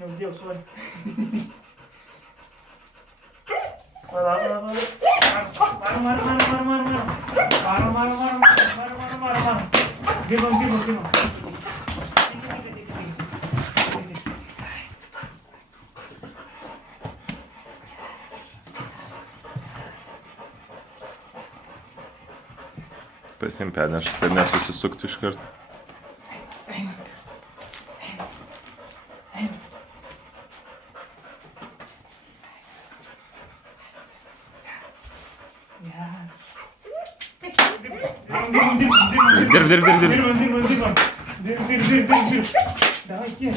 Não deu, só. Vai lá, vai lá, vai lá. Para. Give him. Păi se impede, acho que nessa se suco tu esquerdo. Dir. Давай, кис.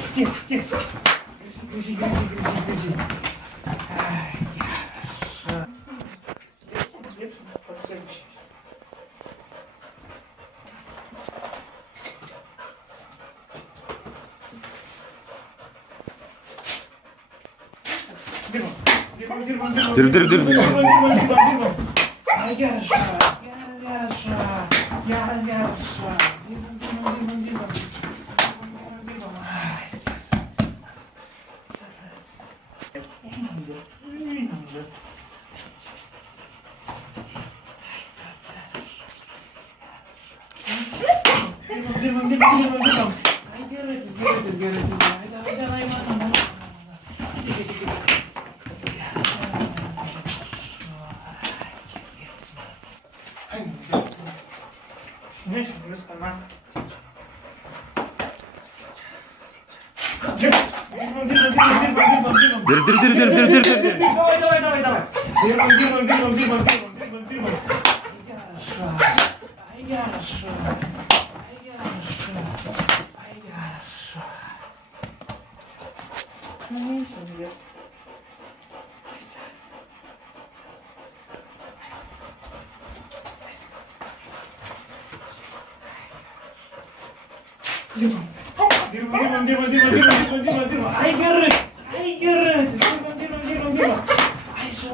Грыжи. Следующий. Dir. Ay, yarışa. Dir. Ay, görüyoruz. Ay, Знаешь, расканал. Dir. Давай. Димон. Ай, хорошо. Ну, все, Димон. Ай, горы. Димон. Ай, что?